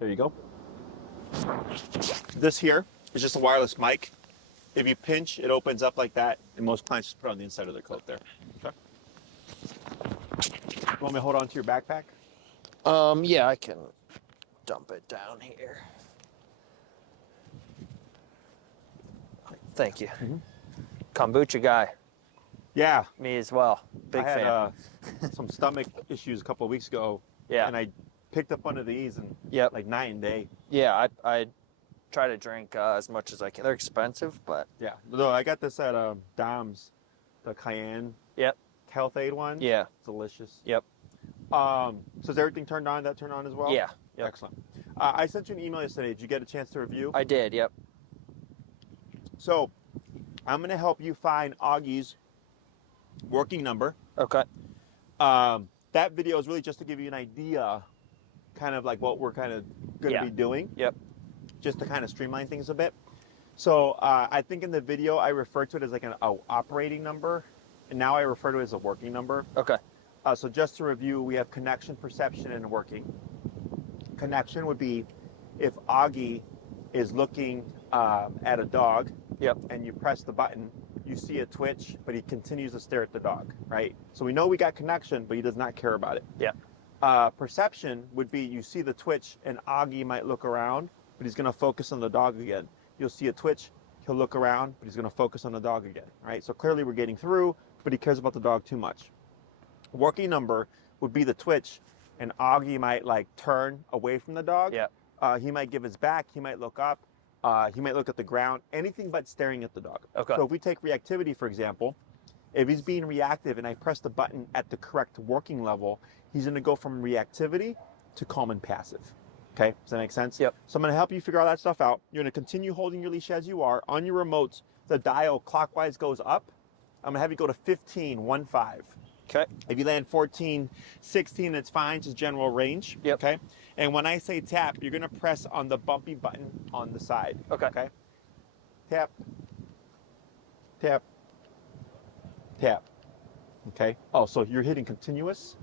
There you go. This here is just a wireless mic. If you pinch, it opens up like that, and most clients just put it on the inside of their coat there. Okay. You want me to hold on to your backpack? Yeah, I can dump it down here. Thank you. Kombucha guy. Yeah. Me as well. Big fan. I had some stomach issues a couple of weeks ago. Yeah. And I picked up one of these and like night and day. Yeah, I try to drink as much as I can. They're expensive, but yeah. No, I got this at Dom's, the Cayenne. Yep. Health Aid one. Yeah. Delicious. Yep. So is everything turned on? That turned on as well? Yeah. Yep. Excellent. I sent you an email yesterday. Did you get a chance to review? I did. Yep. So I'm going to help you find Augie's working number. Okay. That video is really just to give you an idea, kind of like what we're kind of going to be doing. Yep. Just to kind of streamline things a bit. So I think in the video I referred to it as like an operating number, and now I refer to it as a working number. Okay. So just to review, we have connection, perception, and working. Connection would be if Augie is looking at a dog. Yep. And you press the button, you see a twitch, but he continues to stare at the dog, right? So we know we got connection, but he does not care about it. Yeah. Perception would be you see the twitch, and Augie might look around, but he's going to focus on the dog again. You'll see a twitch, he'll look around, but he's going to focus on the dog again, right? So clearly we're getting through, but he cares about the dog too much. Working number would be the twitch, and Augie might like turn away from the dog. Yeah. He might give his back, he might look up. He might look at the ground, anything but staring at the dog. Okay. So if we take reactivity, for example, if he's being reactive and I press the button at the correct working level, he's going to go from reactivity to calm and passive. Okay, does that make sense? Yep. So I'm going to help you figure all that stuff out. You're going to continue holding your leash as you are. On your remotes, the dial clockwise goes up. I'm going to have you go to 15, 1-5. Okay. If you land 14, 16, it's fine, just general range. Yep. Okay. And when I say tap, you're going to press on the bumpy button on the side. Okay. Okay. Tap, tap, tap. Okay. Oh, so you're hitting continuous,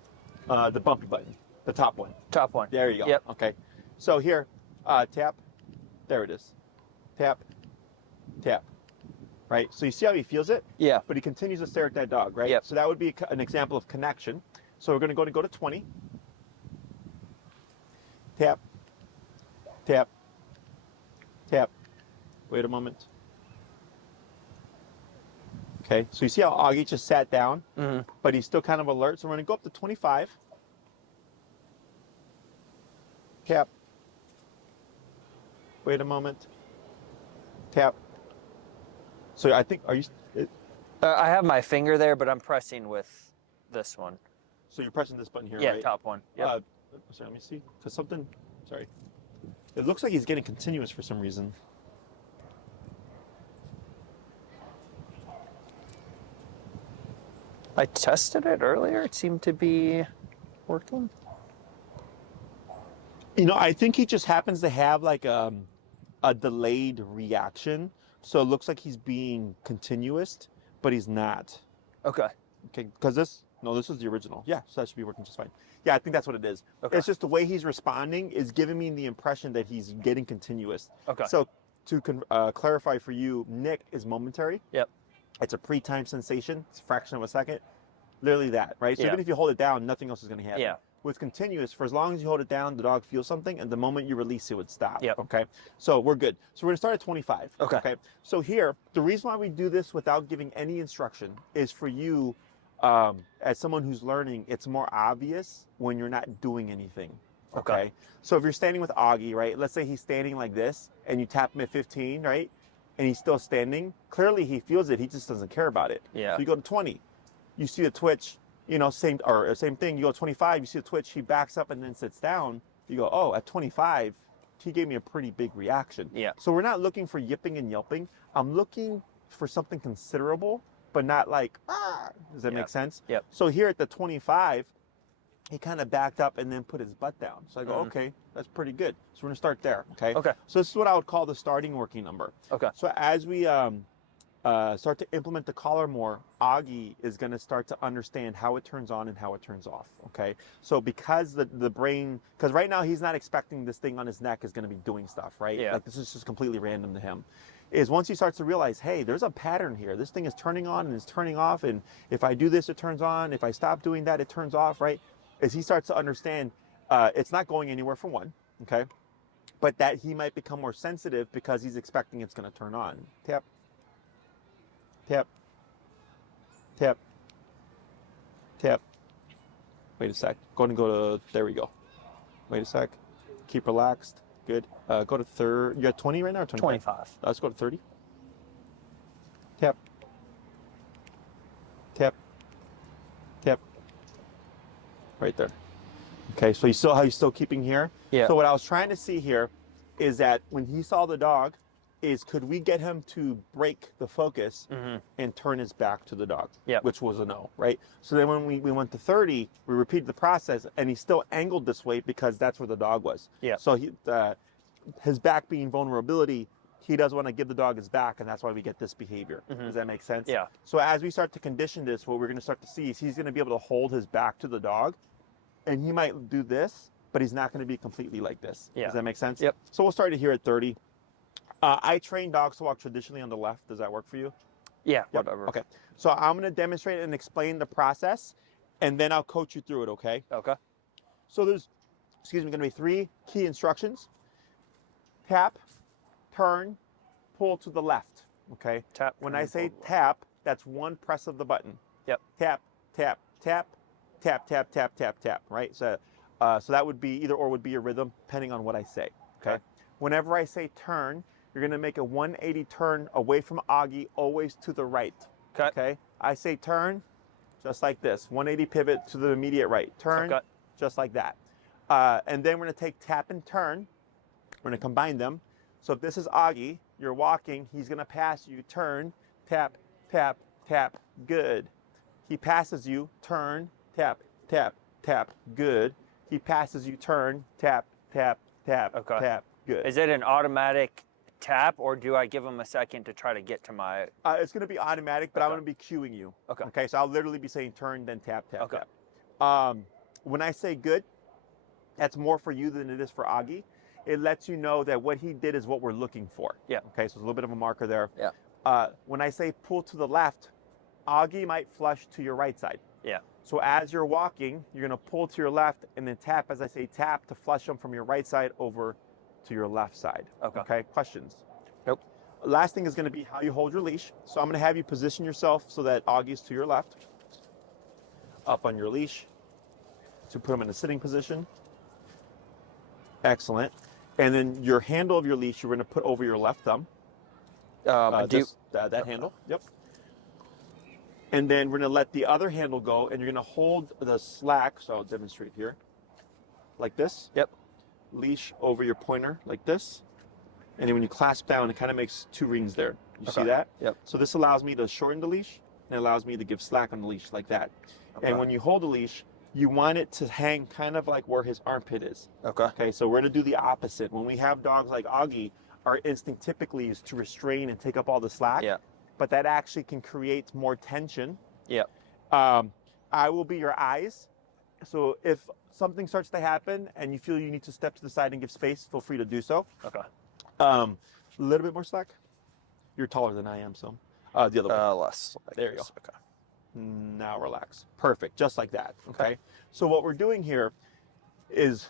the bumpy button, the top one. Top one. There you go. Yep. Okay. So here, tap. There it is. Tap, tap. Right? So you see how he feels it? Yeah. But he continues to stare at that dog, right? Yep. So that would be an example of connection. So we're going to go to 20. Tap, tap, tap. Wait a moment. Okay, so you see how Augie just sat down, but he's still kind of alert. So we're going to go up to 25. Tap. Wait a moment. Tap. So I think, are you? I have my finger there, but I'm pressing with this one. So you're pressing this button here, Yeah, right? top one. Yep. Sorry, let me see. Because something, sorry. It looks like he's getting continuous for some reason. I tested it earlier. It seemed to be working. You know, I think he just happens to have like a delayed reaction. So it looks like he's being continuous, but he's not. Okay. Okay, because this is the original. Yeah, so that should be working just fine. Yeah, I think that's what it is. Okay. It's just the way he's responding is giving me the impression that he's getting continuous. Okay. So to clarify for you, Nick is momentary. Yep. It's a pre-timed sensation. It's a fraction of a second. Literally that, right? So Yeah. even if you hold it down, nothing else is going to happen. Yeah. With continuous, for as long as you hold it down, the dog feels something, and the moment you release it would stop. Yep. Okay. So we're good. So we're going to start at 25. Okay. Okay. So here, the reason why we do this without giving any instruction is for you, as someone who's learning, it's more obvious when you're not doing anything. Okay. So if you're standing with Augie, right? Let's say he's standing like this, and you tap him at 15, right? And he's still standing. Clearly, he feels it. He just doesn't care about it. Yeah. So you go to 20. You see the twitch. You know, same thing. You go 25, you see the twitch, he backs up and then sits down. You go, oh, at 25, he gave me a pretty big reaction. Yeah. So we're not looking for yipping and yelping. I'm looking for something considerable, but not like, ah. Does that make sense? Yep. So here at the 25, he kind of backed up and then put his butt down. So I go, okay, that's pretty good. So we're gonna start there. Okay. Okay. So this is what I would call the starting working number. Okay. So as we start to implement the collar more, Augie is going to start to understand how it turns on and how it turns off. Okay, so because the brain, because right now he's not expecting this thing on his neck is going to be doing stuff, right? Yeah. Like this is just completely random to him. Is once he starts to realize, hey, there's a pattern here. This thing is turning on and it's turning off, and if I do this, it turns on. If I stop doing that, it turns off, right? As he starts to understand, it's not going anywhere for one, okay? But that he might become more sensitive because he's expecting it's going to turn on. Tap, tap, tap, tap. Wait a sec. Go to, there we go. Wait a sec. Keep relaxed. Good. Go to third. You're at 20 right now or 25? 25. Let's go to 30. Tap. Tap. Tap. Right there. Okay, so how you still keeping here? Yeah. So what I was trying to see here is that when he saw the dog, is could we get him to break the focus and turn his back to the dog? Yeah. Which was a no, right? So then when we went to 30, we repeated the process, and he still angled this way because that's where the dog was. Yeah. So his back being vulnerability, he doesn't want to give the dog his back, and that's why we get this behavior. Does that make sense? Yeah. So as we start to condition this, what we're going to start to see is he's going to be able to hold his back to the dog, and he might do this, but he's not going to be completely like this. Yeah. Does that make sense? Yep. So we'll start it here at 30. I train dogs to walk traditionally on the left. Does that work for you? Yeah, Yep. whatever. Okay. So I'm going to demonstrate and explain the process, and then I'll coach you through it, okay? Okay. So there's, going to be 3 key instructions. Tap, turn, pull to the left, okay? Tap. When turn, I say pull. tap, that's one press of the button. Yep. Tap, tap, tap, tap, tap, tap, tap, tap, right? So that would be either or would be your rhythm, depending on what I say, okay? Whenever I say turn, you're going to make a 180 turn away from Augie, always to the right. Okay. I say turn, just like this. 180 pivot to the immediate right. Turn, just like that. And then we're going to take tap and turn. We're going to combine them. So if this is Augie, you're walking, he's going to pass you, turn, tap, tap, tap, good. He passes you, turn, tap, tap, tap, good. He passes you, turn, tap, tap, tap, tap, good. Is it an automatic tap, or do I give him a second to try to get to my... It's going to be automatic, but I'm going to be cueing you. Okay, so I'll literally be saying turn, then tap, tap, tap. When I say good, that's more for you than it is for Augie. It lets you know that what he did is what we're looking for. Yeah. Okay, so there's a little bit of a marker there. Yeah. When I say pull to the left, Augie might flush to your right side. Yeah. So as you're walking, you're going to pull to your left and then tap as I say tap to flush them from your right side over to your left side. Okay. Questions? Nope. Last thing is going to be how you hold your leash. So I'm going to have you position yourself so that Augie's to your left. Up on your leash. To put him in a sitting position. Excellent. And then your handle of your leash, you're going to put over your left thumb. That handle. Yep. And then we're going to let the other handle go, and you're going to hold the slack. So I'll demonstrate here. Like this. Yep. Leash over your pointer like this, and then when you clasp down, it kind of makes 2 rings there. You see that? Yep. So this allows me to shorten the leash, and it allows me to give slack on the leash like that. And when you hold the leash, you want it to hang kind of like where his armpit is. Okay, so we're going to do the opposite. When we have dogs like Augie, our instinct typically is to restrain and take up all the slack. Yeah. But that actually can create more tension. Yeah. I will be your eyes. So if something starts to happen and you feel you need to step to the side and give space, feel free to do so. Okay. A little bit more slack. You're taller than I am, so the other way. Less. There you go. Okay. Now relax. Perfect. Just like that. Okay. So what we're doing here is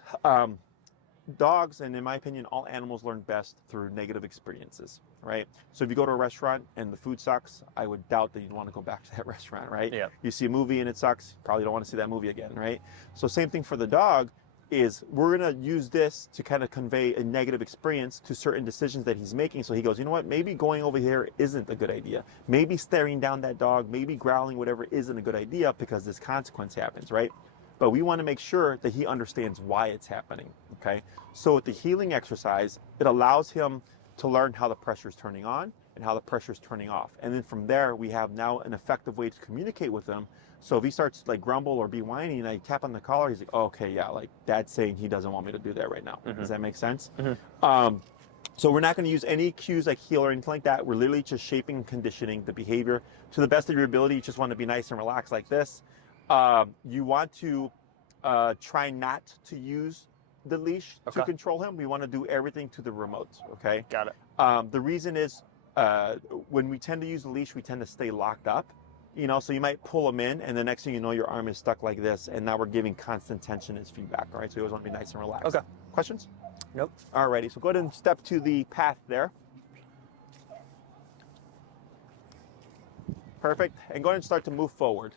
dogs, and in my opinion, all animals learn best through negative experiences, right? So if you go to a restaurant and the food sucks, I would doubt that you'd want to go back to that restaurant, right? Yeah. You see a movie and it sucks, probably don't want to see that movie again, right? So same thing for the dog is we're going to use this to kind of convey a negative experience to certain decisions that he's making. So he goes, you know what, maybe going over here isn't a good idea. Maybe staring down that dog, maybe growling, whatever isn't a good idea because this consequence happens, right? But we want to make sure that he understands why it's happening, okay? So with the healing exercise, it allows him to learn how the pressure is turning on and how the pressure is turning off. And then from there, we have now an effective way to communicate with him. So if he starts to like grumble or be whiny and I tap on the collar, he's like, oh, okay, yeah, like that's saying he doesn't want me to do that right now. Does that make sense? So we're not going to use any cues like heel or anything like that. We're literally just shaping and conditioning the behavior to the best of your ability. You just want to be nice and relaxed like this. You want to try not to use the leash to control him. We want to do everything to the remote, okay? Got it. The reason is when we tend to use the leash, we tend to stay locked up. You know, so you might pull him in, and the next thing you know, your arm is stuck like this, and now we're giving constant tension as feedback, all right? So you always want to be nice and relaxed. Okay. Questions? Nope. Alrighty, so go ahead and step to the path there. Perfect, and go ahead and start to move forward.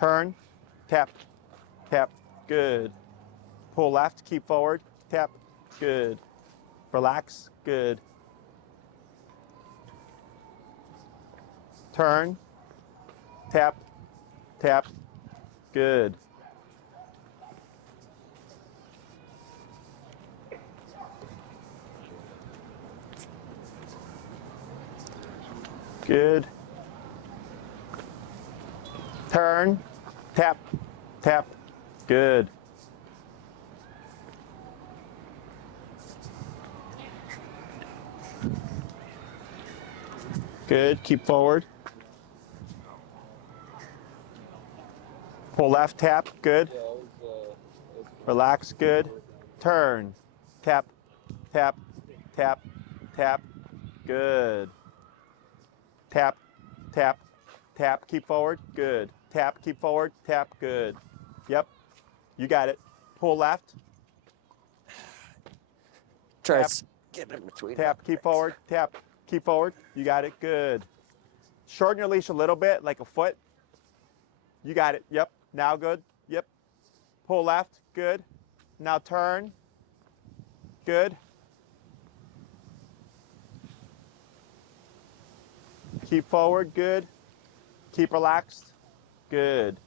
Turn, tap, tap, good. Pull left, keep forward, tap, good. Relax, good. Turn, tap, tap, good. Good. Turn, tap, tap, good. Good, keep forward. Pull left, tap, good. Relax, good. Turn, tap, tap, tap, tap, good. Tap, tap, tap, keep forward, good. Tap, keep forward, tap, good. Yep, you got it. Pull left, Try tap, to get in between. tap, keep forward, tap, keep forward. You got it, good. Shorten your leash a little bit, like a foot. You got it, yep. Now good, yep. Pull left, good. Now turn, good. Keep forward, good. Keep relaxed, good.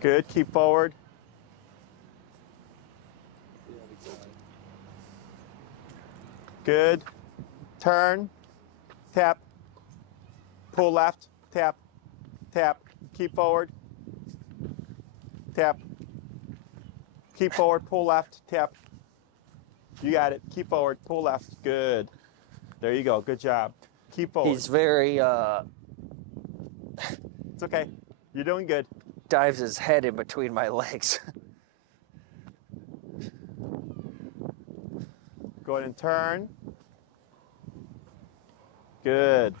Good, keep forward. Good. Turn, tap, pull left, tap, tap, keep forward, tap, keep forward, pull left, tap. You got it. Keep forward, pull left. Good. There you go. Good job. Keep forward. He's very It's okay. You're doing good. dives his head in between my legs. Go ahead and turn. Good.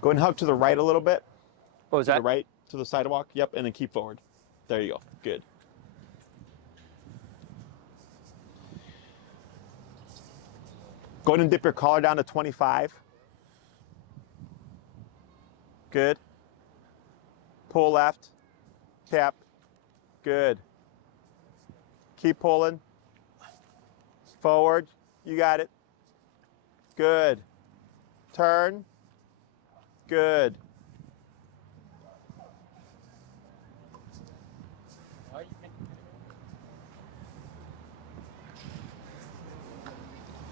Go ahead and hug to the right a little bit. What was To that? the right, to the sidewalk. Yep, and then keep forward. There you go. Good. Go ahead and dip your collar down to 25. Good. Pull left. Tap. Good. Keep pulling. Forward. You got it. Good. Turn. Good.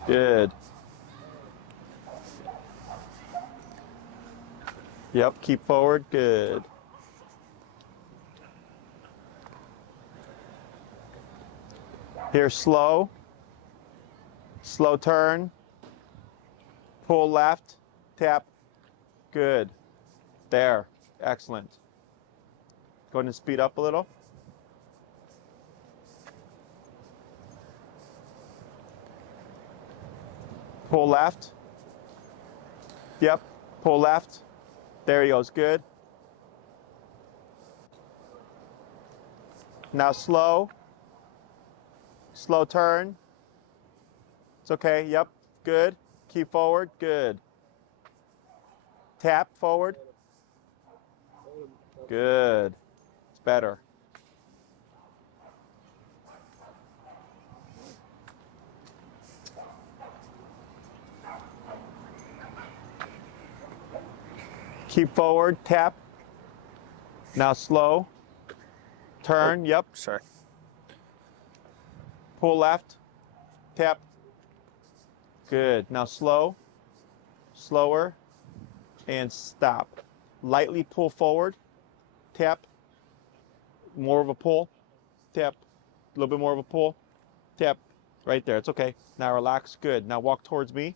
Good. Yep, keep forward. Good. Here, slow. Slow turn. Pull left. Tap. Good. There. Excellent. Go ahead and speed up a little. Pull left. Yep. Pull left. There he goes. Good. Now slow. Slow turn. It's okay. Yep. Good. Keep forward. Good. Tap forward. Good. It's better. Keep forward, tap. Now slow. Turn, yep. Sorry. Pull left, tap. Good. Now slow. Slower. and stop. Lightly pull forward, tap, more of a pull, tap, a little bit more of a pull, tap, right there. It's okay. Now relax, good. Now walk towards me.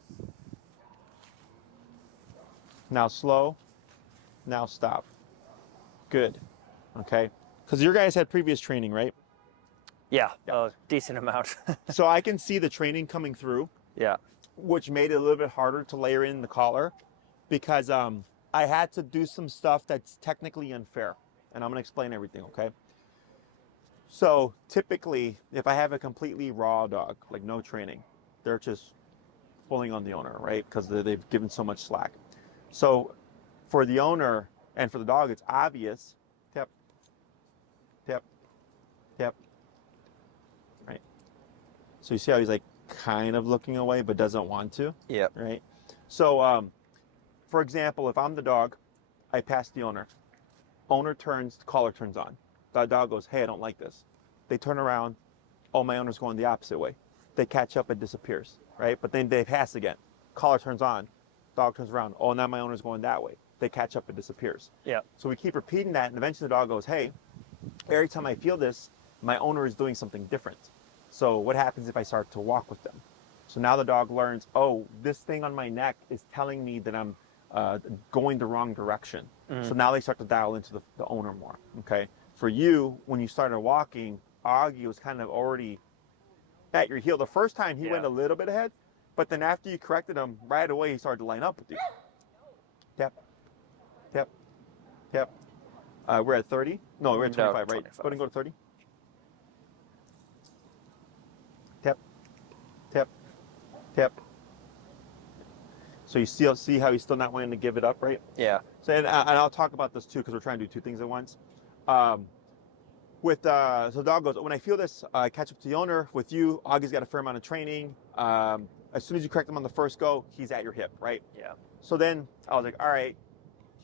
Now slow, now stop. Good, okay? Because your guys had previous training, right? Yeah, a decent amount. So I can see the training coming through, Yeah. which made it a little bit harder to layer in the collar because I had to do some stuff that's technically unfair. And I'm gonna explain everything, okay? So typically, if I have a completely raw dog, like no training, they're just pulling on the owner, right? Because they've given so much slack. So for the owner and for the dog, it's obvious, tap, tap, tap, right? So you see how he's like kind of looking away, but doesn't want to, Yep. right? So for example, if I'm the dog, I pass the owner. Owner turns, the collar turns on. The dog goes, hey, I don't like this. They turn around, oh, my owner's going the opposite way. They catch up, it disappears, right? But then they pass again. Collar turns on, dog turns around, oh, now my owner's going that way. They catch up, it disappears. Yeah. So we keep repeating that, and eventually the dog goes, hey, every time I feel this, my owner is doing something different. So what happens if I start to walk with them? So now the dog learns, oh, this thing on my neck is telling me that I'm going the wrong direction. So now they start to dial into the owner more, okay? For you, when you started walking, Augie was kind of already at your heel. The first time he went a little bit ahead, but then after you corrected him, right away he started to line up with you. Tap, tap, tap. We're at 30? No, we're at 25, right? 25. Go ahead and go to 30. Tap, tap, tap. So you still see how he's still not wanting to give it up, right? Yeah. So and I'll talk about this too because we're trying to do two things at once. So the dog goes, when I feel this, I catch up to the owner. With you, Augie's got a fair amount of training. As soon as you correct him on the first go, he's at your hip, right? Yeah. So then I was like, all right,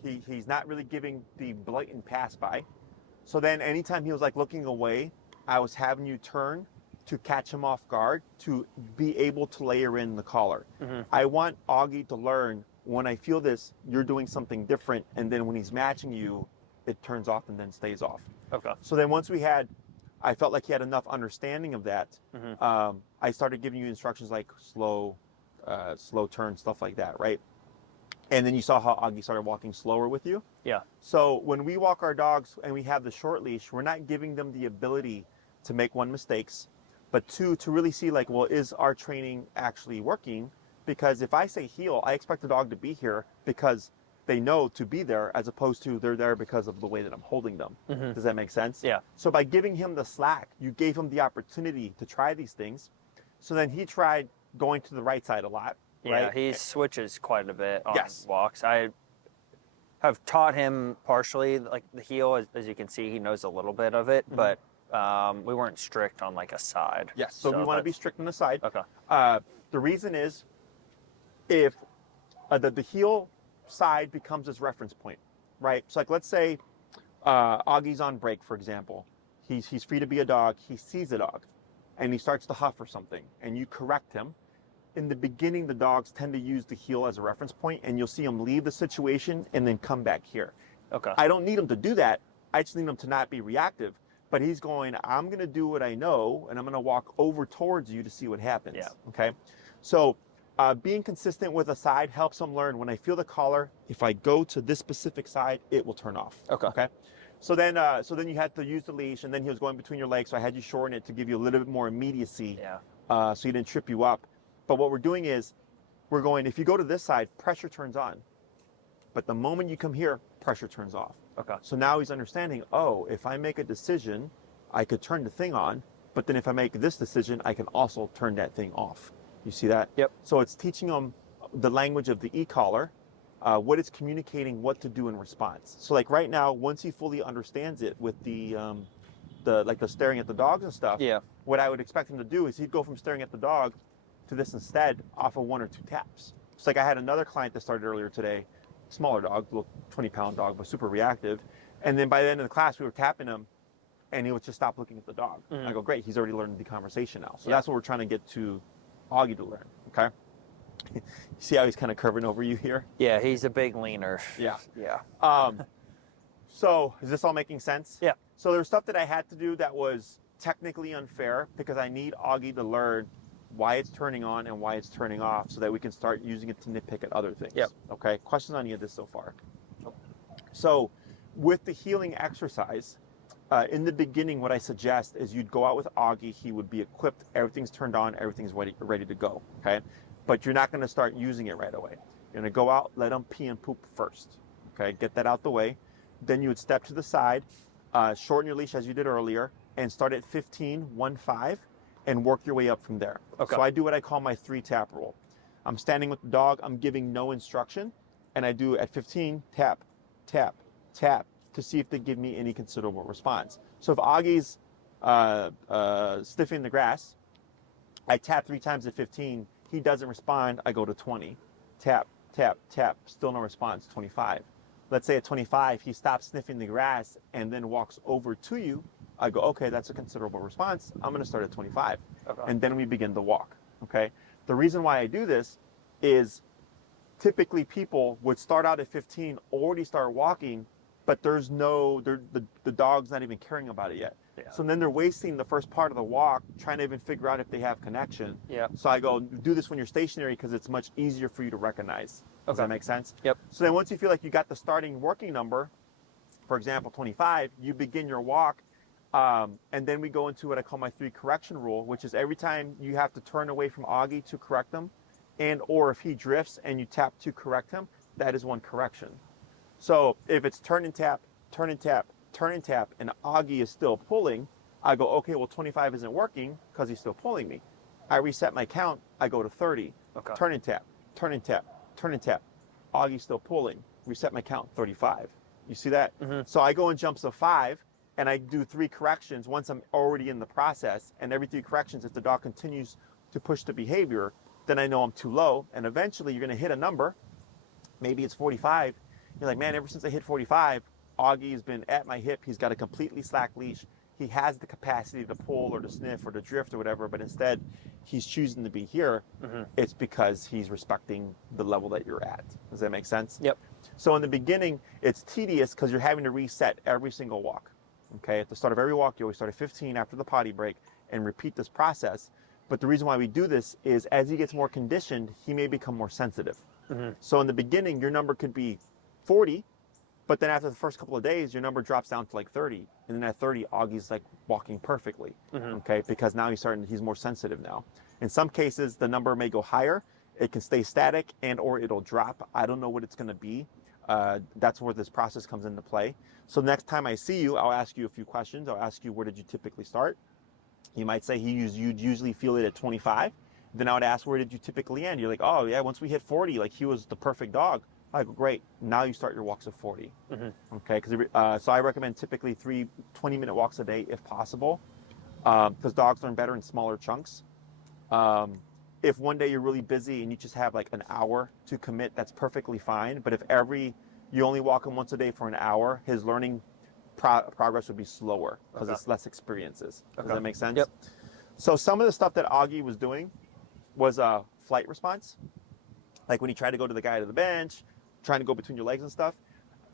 he's not really giving the blatant pass by. So then anytime he was like looking away, I was having you turn to catch him off guard to be able to layer in the collar. I want Augie to learn when I feel this, you're doing something different. And then when he's matching you, it turns off and then stays off. Okay. So then once I felt like he had enough understanding of that, I started giving you instructions like slow turn, stuff like that, right? And then you saw how Augie started walking slower with you. Yeah. So when we walk our dogs and we have the short leash, we're not giving them the ability to make one, mistakes, but two, to really see like, well, is our training actually working? Because if I say heel, I expect the dog to be here because they know to be there, as opposed to they're there because of the way that I'm holding them. Does that make sense? Yeah. So by giving him the slack, you gave him the opportunity to try these things. So then he tried going to the right side a lot. Yeah, right? he switches quite a bit on Yes. walks. I have taught him partially, like the heel, as you can see, he knows a little bit of it, but we weren't strict on like a side. Yes. So we want to be that's- strict on the side. Okay. The reason is if the heel side becomes his reference point, right? So like let's say Augie's on break, for example. He's free to be a dog. He sees a dog and he starts to huff or something and you correct him. In the beginning, the dogs tend to use the heel as a reference point and you'll see him leave the situation and then come back here. Okay. I don't need him to do that. I just need him to not be reactive. But he's going, I'm going to do what I know and I'm going to walk over towards you to see what happens. Yeah. Okay. So being consistent with a side helps him learn when I feel the collar, if I go to this specific side, it will turn off. Okay. Okay. So then you had to use the leash and then he was going between your legs. So I had you shorten it to give you a little bit more immediacy. Yeah. So he didn't trip you up. But what we're doing is we're going, if you go to this side, pressure turns on. But the moment you come here, pressure turns off. Okay. So now he's understanding, oh, if I make a decision, I could turn the thing on. But then if I make this decision, I can also turn that thing off. You see that? Yep. So it's teaching him the language of the e-collar, what it's communicating, what to do in response. So like right now, once he fully understands it with the staring at the dogs and stuff, Yeah. what I would expect him to do is he'd go from staring at the dog to this instead off of 1 or 2 taps. It's like I had another client that started earlier today, smaller dog, little 20-pound dog, but super reactive. And then by the end of the class, we were tapping him and he would just stop looking at the dog. I go, great, he's already learned the conversation now. So that's what we're trying to get to Augie to learn, okay? See how he's kind of curving over you here? Yeah, he's a big leaner. Yeah. Yeah. So is this all making sense? Yeah. So there's stuff that I had to do that was technically unfair because I need Augie to learn why it's turning on and why it's turning off so that we can start using it to nitpick at other things. Yep. Okay. Questions on any of this so far? So with the healing exercise, in the beginning, what I suggest is you'd go out with Augie. He would be equipped. Everything's turned on. Everything's ready to go. Okay. But you're not going to start using it right away. You're going to go out, let him pee and poop first. Okay. Get that out the way. Then you would step to the side, shorten your leash as you did earlier, and start at 15, 1-5, and work your way up from there. Okay. So I do what I call my 3-tap rule. I'm standing with the dog. I'm giving no instruction. And I do at 15, tap, tap, tap, to see if they give me any considerable response. So if Augie's sniffing the grass, I tap 3 times at 15. He doesn't respond. I go to 20. Tap, tap, tap. Still no response. 25. Let's say at 25, he stops sniffing the grass and then walks over to you. I go, okay, that's a considerable response. I'm going to start at 25. Okay. And then we begin the walk. Okay. The reason why I do this is typically people would start out at 15, already start walking, but there's no, the dog's not even caring about it yet. Yeah. So then they're wasting the first part of the walk trying to even figure out if they have connection. Yeah. So I go, do this when you're stationary because it's much easier for you to recognize. Does Okay. that make sense? Yep. So then once you feel like you got the starting working number, for example, 25, you begin your walk. And then we go into what I call my 3 correction rule, which is every time you have to turn away from Augie to correct him, and or if he drifts and you tap to correct him, that is 1 correction. So if it's turn and tap, turn and tap, turn and tap, and Augie is still pulling, I go, okay, well, 25 isn't working because he's still pulling me. I reset my count. I go to 30. Okay. Turn and tap, turn and tap, turn and tap. Augie's still pulling. Reset my count, 35. You see that? Mm-hmm. So I go in jumps of 5, and I do 3 corrections once I'm already in the process. And every 3 corrections, if the dog continues to push the behavior, then I know I'm too low. And eventually you're going to hit a number. Maybe it's 45. You're like, man, ever since I hit 45, Augie's been at my hip. He's got a completely slack leash. He has the capacity to pull or to sniff or to drift or whatever, but instead he's choosing to be here. Mm-hmm. It's because he's respecting the level that you're at. Does that make sense? Yep. So in the beginning, it's tedious because you're having to reset every single walk. Okay, at the start of every walk, you always start at 15 after the potty break and repeat this process. But the reason why we do this is as he gets more conditioned, he may become more sensitive. Mm-hmm. So in the beginning, your number could be 40, but then after the first couple of days, your number drops down to like 30. And then at 30, Augie's like walking perfectly, Mm-hmm. okay? Because now he's more sensitive now. In some cases, the number may go higher. It can stay static and or it'll drop. I don't know what it's gonna be. That's where this process comes into play. So next time I see you, I'll ask you a few questions. I'll ask you, where did you typically start? You might say you'd usually feel it at 25. Then I would ask, where did you typically end? You're like, oh yeah, once we hit 40, like he was the perfect dog. I go, great. Now you start your walks of 40. Mm-hmm. Okay, so I recommend typically 3 20-minute walks a day if possible, because dogs learn better in smaller chunks. If one day you're really busy and you just have like an hour to commit, that's perfectly fine. But if you only walk him once a day for an hour, his learning progress would be slower because it's less experiences. Does that make sense? Yep. So some of the stuff that Augie was doing was a flight response. Like when he tried to go to the guy to the bench, trying to go between your legs and stuff.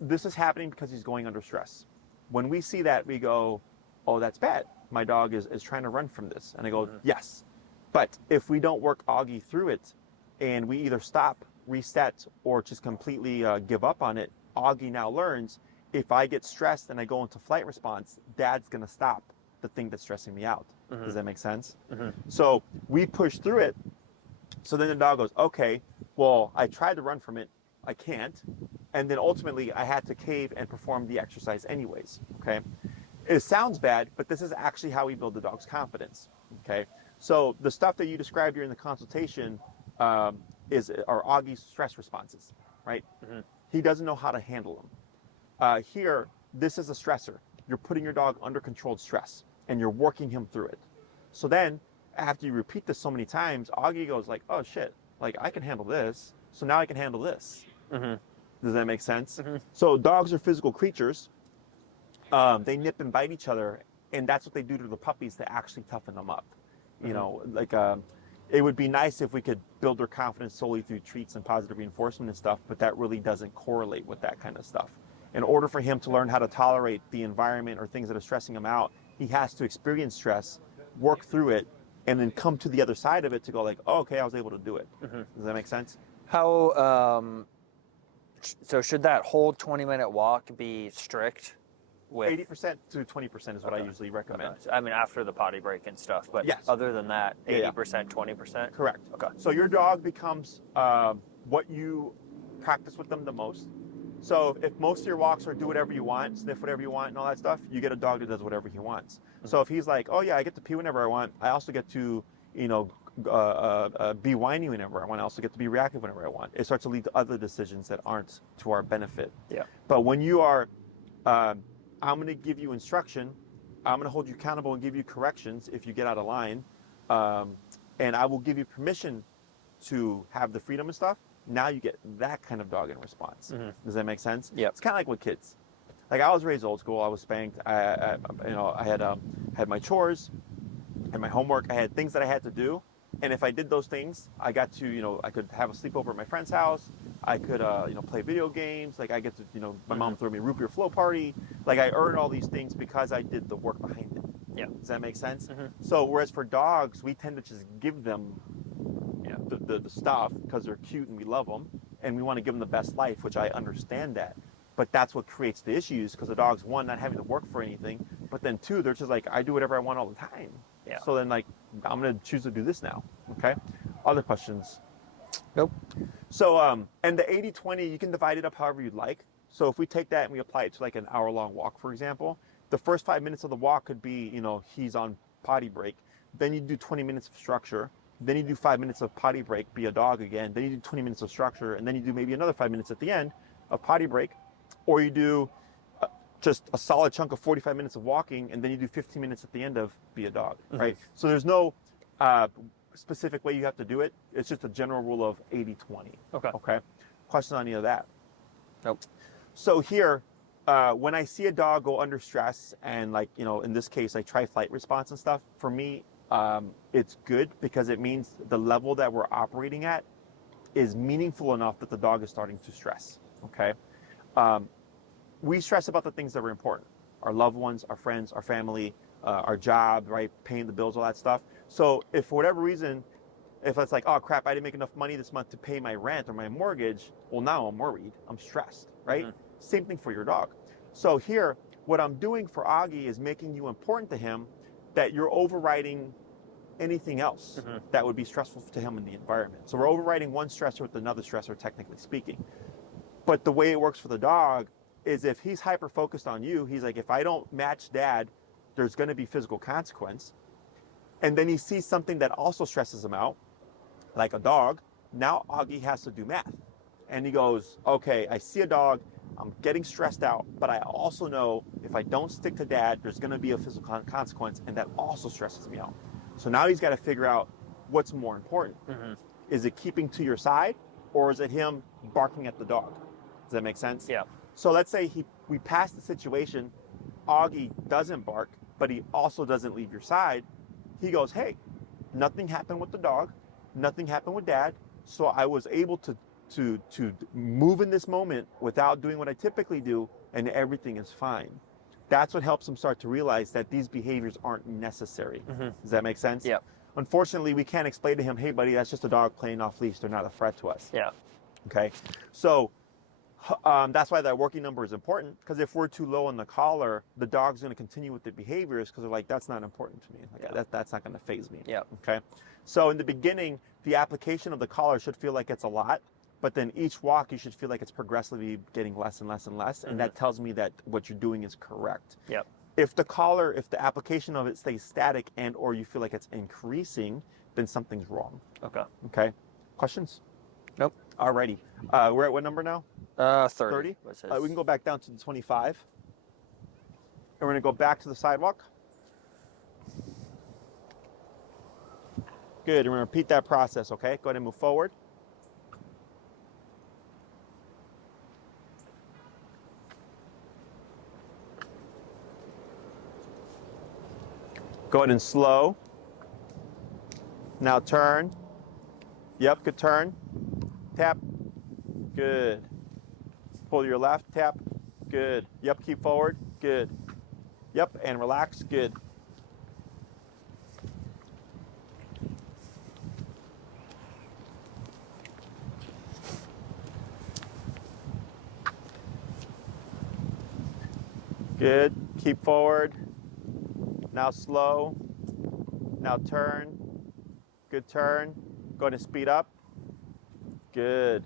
This is happening because he's going under stress. When we see that, we go, oh, that's bad. My dog is trying to run from this. And I go, yes. But if we don't work Augie through it and we either stop, reset, or just completely give up on it, Augie now learns, if I get stressed and I go into flight response, Dad's going to stop the thing that's stressing me out. Mm-hmm. Does that make sense? Mm-hmm. So we push through it. So then the dog goes, okay, well, I tried to run from it. I can't. And then ultimately I had to cave and perform the exercise anyways. Okay. It sounds bad, but this is actually how we build the dog's confidence. Okay. So the stuff that you described during the consultation are Augie's stress responses, right? Mm-hmm. He doesn't know how to handle them. Here, this is a stressor. You're putting your dog under controlled stress and you're working him through it. So then after you repeat this so many times, Augie goes like, oh shit, like I can handle this. So now I can handle this. Mm-hmm. Does that make sense? Mm-hmm. So dogs are physical creatures. They nip and bite each other, and that's what they do to the puppies to actually toughen them up. You know, like it would be nice if we could build their confidence solely through treats and positive reinforcement and stuff, but that really doesn't correlate with that kind of stuff. In order for him to learn how to tolerate the environment or things that are stressing him out, he has to experience stress, work through it, and then come to the other side of it to go like, oh, okay, I was able to do it. Does that make sense? How, so should that whole 20-minute walk be strict? With 80% to 20% is what I usually recommend. Okay. I mean, after the potty break and stuff, but Yes. other than that, Yeah, 80%, 20%? Correct. Okay. So your dog becomes what you practice with them the most. So if most of your walks are do whatever you want, sniff whatever you want and all that stuff, you get a dog that does whatever he wants. So if he's like, oh yeah, I get to pee whenever I want, I also get to, you know, be whiny whenever I want, I also get to be reactive whenever I want. It starts to lead to other decisions that aren't to our benefit. Yeah. But when you are, I'm going to give you instruction, I'm going to hold you accountable and give you corrections if you get out of line, and I will give you permission to have the freedom and stuff. Now you get that kind of dog in response. Does that make sense? Yeah. It's kind of like with kids. Like I was raised old school. I was spanked. I had my chores and my homework. I had things that I had to do, and if I did those things, I got to, you know, I could have a sleepover at my friend's house. I could, you know, play video games. Like I get to, you know, my mom threw me a root beer flow party. Like I earned all these things because I did the work behind it. Yeah. Does that make sense? So whereas for dogs, we tend to just give them, you know, the stuff because they're cute and we love them, and we want to give them the best life, which I understand that. But that's what creates the issues because the dog's, one, not having to work for anything, but then two, they're just like, I do whatever I want all the time. Yeah. So then like, I'm going to choose to do this now. Okay. Other questions? Nope. So, and the 80-20, you can divide it up however you'd like. So if we take that and we apply it to like an hour-long walk, for example, the first 5 minutes of the walk could be, you know, he's on potty break. Then you do 20 minutes of structure. Then you do 5 minutes of potty break, be a dog again. Then you do 20 minutes of structure. And then you do maybe another 5 minutes at the end of potty break. Or you do just a solid chunk of 45 minutes of walking, and then you do 15 minutes at the end of be a dog, right? So there's no specific way you have to do it. It's just a general rule of 80-20. Okay. Question on any of that? Nope. So here, when I see a dog go under stress and like, you know, in this case, like try-flight response and stuff, for me, it's good because it means the level that we're operating at is meaningful enough that the dog is starting to stress, okay? We stress about the things that are important. Our loved ones, our friends, our family, our job, right? Paying the bills, all that stuff. So if for whatever reason, if it's like, oh crap, I didn't make enough money this month to pay my rent or my mortgage, well now I'm worried, I'm stressed, right? Same thing for your dog. So here, what I'm doing for Augie is making you important to him that you're overriding anything else that would be stressful to him in the environment. So we're overriding one stressor with another stressor, technically speaking. But the way it works for the dog is if he's hyper-focused on you, he's like, if I don't match dad, there's going to be physical consequence. And then he sees something that also stresses him out, like a dog. Now Augie has to do math. And he goes, okay, I see a dog, I'm getting stressed out, but I also know if I don't stick to dad, there's going to be a physical consequence, and that also stresses me out. So now he's got to figure out what's more important. Is it keeping to your side, or is it him barking at the dog? Does that make sense? Yeah. So let's say we pass the situation, Augie doesn't bark, but he also doesn't leave your side. He goes, hey, nothing happened with the dog, nothing happened with dad, so I was able to move in this moment without doing what I typically do, and everything is fine. That's what helps him start to realize that these behaviors aren't necessary. Does that make sense? Yeah. Unfortunately, we can't explain to him, hey buddy, that's just a dog playing off leash, they're not a threat to us. Yeah. Okay, so that's why that working number is important, because if we're too low on the collar, the dog's going to continue with the behaviors because they're like, that's not important to me. Like, that's not going to faze me. Yeah. Okay. So in the beginning, the application of the collar should feel like it's a lot, but then each walk you should feel like it's progressively getting less and less and less, and that tells me that what you're doing is correct. Yep. If the collar, if the application of it stays static and or you feel like it's increasing, then something's wrong. Okay. Okay. Questions? Nope. Alrighty. We're at what number now? 30. We can go back down to the 25. And we're going to go back to the sidewalk. Good. And we're going to repeat that process, okay? Go ahead and move forward. Go ahead and slow. Now turn. Yep, good turn. Tap. Good. Pull to your left, tap. Good. Yep, keep forward. Good. Yep, and relax. Good. Good. Keep forward. Now slow. Now turn. Good turn. Going to speed up. Good.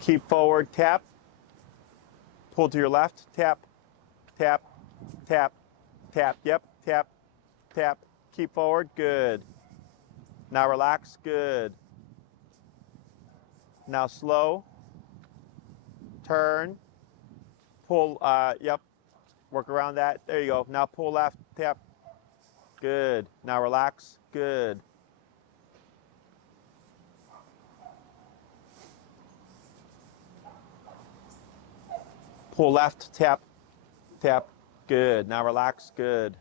Keep forward, tap. Pull to your left, tap, tap, tap, tap. Yep, tap, tap. Keep forward, good. Now relax, good. Now slow. Turn. Pull, yep. Work around that. There you go. Now pull left, tap. Good. Now relax, good. Pull left, tap, tap. Good. Now relax, good.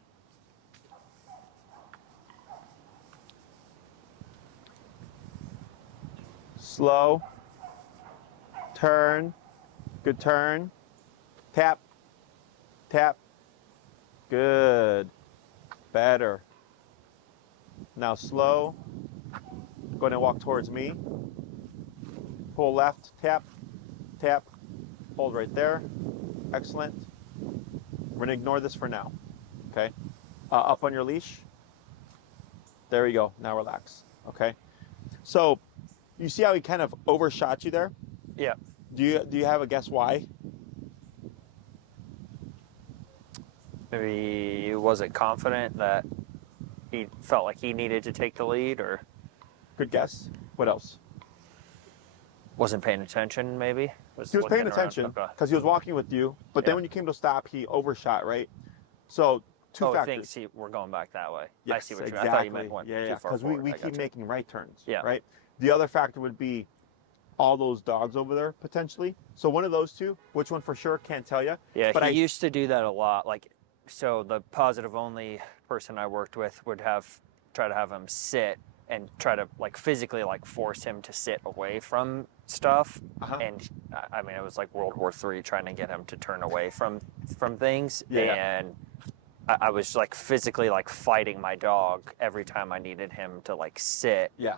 Slow. Turn. Good turn. Tap, tap. Good. Better. Now slow. Go ahead and walk towards me. Pull left, tap, tap. Hold right there. Excellent. We're gonna ignore this for now. Okay. Up on your leash. There we go. Now relax. Okay. So you see how he kind of overshot you there? Yeah. Do you have a guess why? Maybe he wasn't confident that he felt like he needed to take the lead, or Good guess. What else? wasn't paying attention, maybe? He was looking paying around. attention Okay. because he was walking with you, but then Yeah. when you came to stop, he overshot, right? So two Oh, factors. thinks we're going back that way. I Yes, see what you mean. exactly. I thought you meant one yeah, too far because forward. we I keep gotcha. making right turns, Yeah. right? The other factor would be all those dogs over there potentially. So one of those two, which one for sure, can't tell you. Yeah, but he used to do that a lot. Like, so the positive only person I worked with would try to have him sit and try to like physically like force him to sit away from stuff. Uh-huh. And I mean, it was like World War III trying to get him to turn away from things. Yeah. And I was like physically like fighting my dog every time I needed him to like sit. Yeah.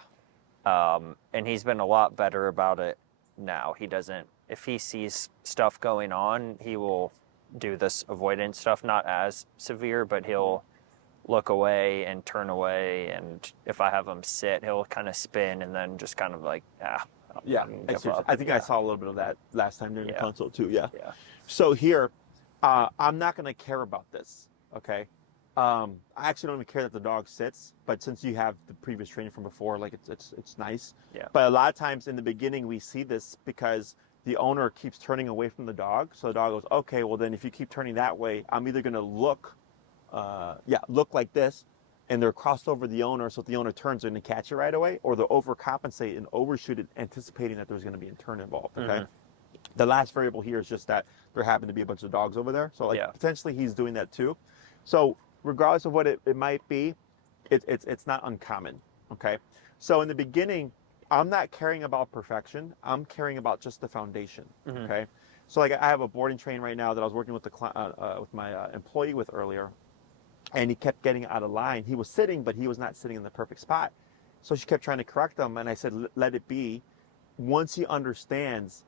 And he's been a lot better about it now. He doesn't, if he sees stuff going on, he will do this avoidance stuff, not as severe, but he'll look away and turn away. And if I have him sit, he'll kind of spin and then just kind of like, Yeah. give up. I think I saw a little bit of that last time during the Yeah. consult too. Yeah. Yeah. So here, I'm not going to care about this. Okay. I actually don't even care that the dog sits, but since you have the previous training from before, like it's nice. Yeah. But a lot of times in the beginning we see this because the owner keeps turning away from the dog. So the dog goes, okay, well then if you keep turning that way, I'm either going to look like this, and they're crossed over the owner. So if the owner turns, they're going to catch it right away, or they'll overcompensate and overshoot it, anticipating that there's going to be a turn involved. Okay. Mhm. The last variable here is just that there happen to be a bunch of dogs over there. So like Yeah. potentially he's doing that too. So regardless of what it might be, it's not uncommon. Okay. So in the beginning, I'm not caring about perfection. I'm caring about just the foundation. Mhm. Okay. So like I have a boarding train right now that I was working with with my employee with earlier, and he kept getting out of line. He was sitting, but he was not sitting in the perfect spot. So she kept trying to correct him, and I said, let it be. Once he understands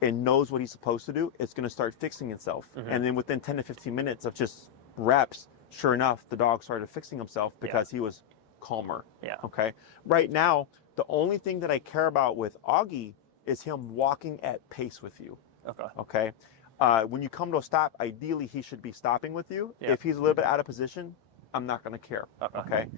and knows what he's supposed to do, it's going to start fixing itself. Mhm. And then within 10 to 15 minutes of just reps, sure enough, the dog started fixing himself because he was calmer. Yeah. Okay. Right now, the only thing that I care about with Augie is him walking at pace with you. Okay. Okay. When you come to a stop, ideally he should be stopping with you. Yeah. If he's a little bit out of position, I'm not going to care. Okay. Okay.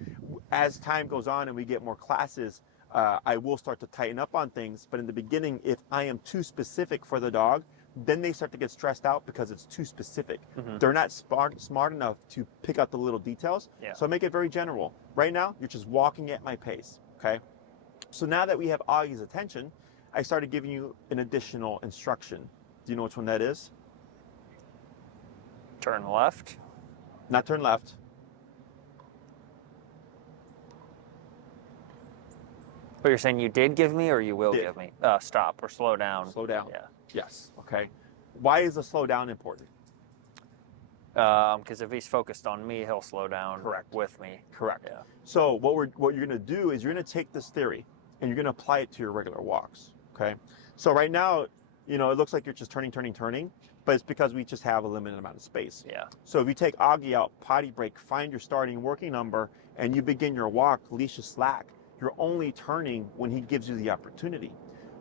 As time goes on and we get more classes, I will start to tighten up on things. But in the beginning, if I am too specific for the dog, then they start to get stressed out because it's too specific. Mhm. They're not smart enough to pick out the little details. Yeah. So I make it very general. Right now, you're just walking at my pace. Okay. So now that we have Augie's attention, I started giving you an additional instruction. Do you know which one that is? Turn left. Not turn left. But you're saying you did give me, or you will Did. give me? Stop or slow down. Slow down. Yeah. Yes. Okay. Why is the slow down important? Because if he's focused on me, he'll slow down. Correct. With me. Correct. Yeah. So what you're going to do is you're going to take this theory and you're going to apply it to your regular walks. Okay. So right now, it looks like you're just turning, but it's because we just have a limited amount of space. Yeah. So if you take Augie out, potty break, find your starting working number, and you begin your walk, leash is slack, you're only turning when he gives you the opportunity.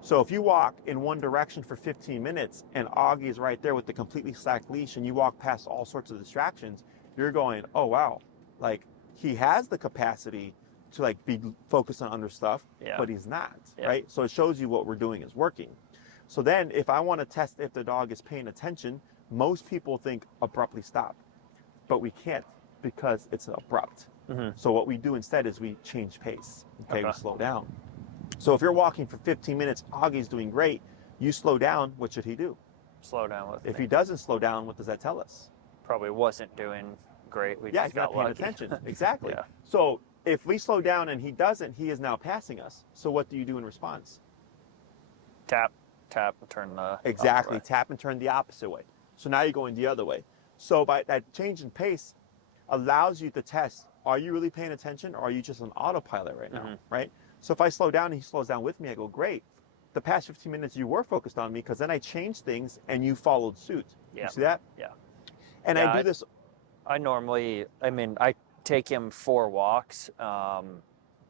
So if you walk in one direction for 15 minutes and Augie is right there with the completely slack leash and you walk past all sorts of distractions, you're going, oh wow, like he has the capacity to like be focused on other stuff, but he's not, right? So it shows you what we're doing is working. So then if I want to test if the dog is paying attention, most people think abruptly stop, but we can't because it's abrupt. Mm-hmm. So what we do instead is we change pace. Okay, we slow down. So if you're walking for 15 minutes, Augie's doing great. You slow down, what should he do? Slow down with me. If he doesn't slow down, what does that tell us? Probably wasn't doing great. We Yeah, just he's not got paying lucky. attention. Exactly. Yeah. So if we slow down and he doesn't, he is now passing us. So what do you do in response? Tap, and turn the Exactly. other way. Tap and turn the opposite way. So now you're going the other way. So by that change in pace allows you to test, are you really paying attention or are you just on autopilot right now, right? So if I slow down and he slows down with me, I go, great. The past 15 minutes you were focused on me because then I changed things and you followed suit. Yeah. You see that? Yeah. And Yeah, I do this. I take him for walks,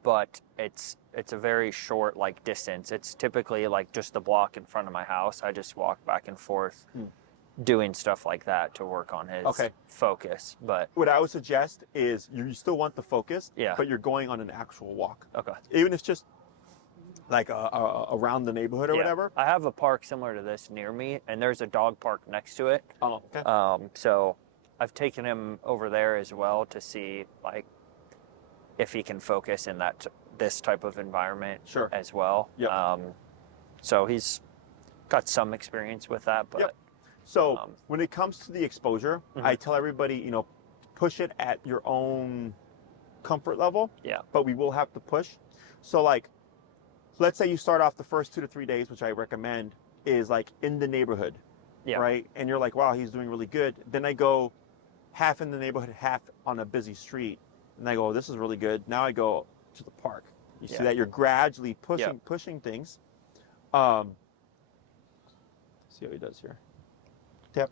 but it's a very short like distance. It's typically like just the block in front of my house. I just walk back and forth doing stuff like that to work on his focus. But what I would suggest is you still want the focus, Yeah. but you're going on an actual walk. okay. Even if it's just like around the neighborhood or Yeah. whatever. I have a park similar to this near me, and there's a dog park next to it. Oh, okay. So I've taken him over there as well to see like if he can focus in this type of environment Sure. as well. Yep. So he's got some experience with that, but Yep. So when it comes to the exposure, I tell everybody, push it at your own comfort level. Yeah. But we will have to push. So like, let's say you start off the first 2 to 3 days, which I recommend, is like in the neighborhood. Yeah. Right. And you're like, wow, he's doing really good. Then I go half in the neighborhood, half on a busy street. And I go, oh, this is really good. Now I go to the park. You see that you're gradually pushing things. See how he does here. Tap.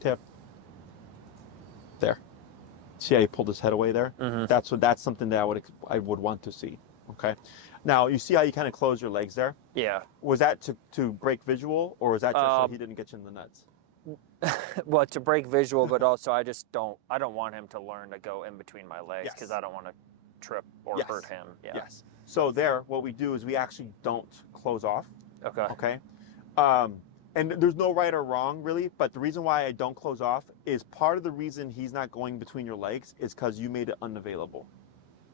Tap. There. See how he pulled his head away there? Mm-hmm. That's something that I would want to see. Okay. Now you see how you kind of close your legs there? Yeah. Was that to break visual, or was that just so he didn't get you in the nuts? Well, to break visual, but also I don't want him to learn to go in between my legs because Yes. I don't want to trip or Yes. hurt him. Yeah. Yes. So there, what we do is we actually don't close off. Okay. Okay. And there's no right or wrong really, but the reason why I don't close off is part of the reason he's not going between your legs is because you made it unavailable.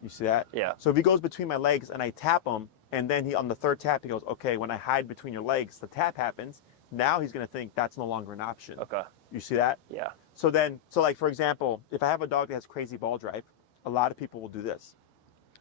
You see that? Yeah. So if he goes between my legs and I tap him, and then he on the third tap he goes, okay, when I hide between your legs, the tap happens. Now he's going to think that's no longer an option. Okay. You see that? Yeah. So like for example, if I have a dog that has crazy ball drive, a lot of people will do this.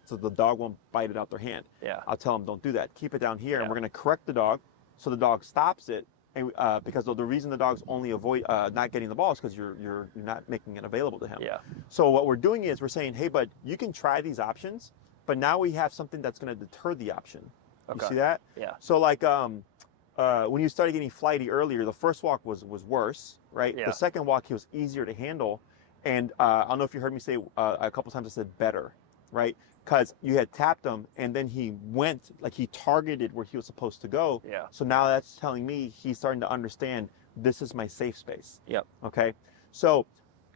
So the dog won't bite it out their hand. Yeah. I'll tell them, don't do that. Keep it down here, and Yeah. we're going to correct the dog so the dog stops it. And because the reason the dogs only avoid not getting the ball is because you're not making it available to him. Yeah. So what we're doing is we're saying, hey, bud, you can try these options, but now we have something that's going to deter the option. Okay. You see that? Yeah. So like when you started getting flighty earlier, the first walk was worse, right? Yeah. The second walk, he was easier to handle. And I don't know if you heard me say a couple times I said better, right? Because you had tapped him and then he went, like he targeted where he was supposed to go. Yeah. So now that's telling me he's starting to understand this is my safe space. Yep. Okay. So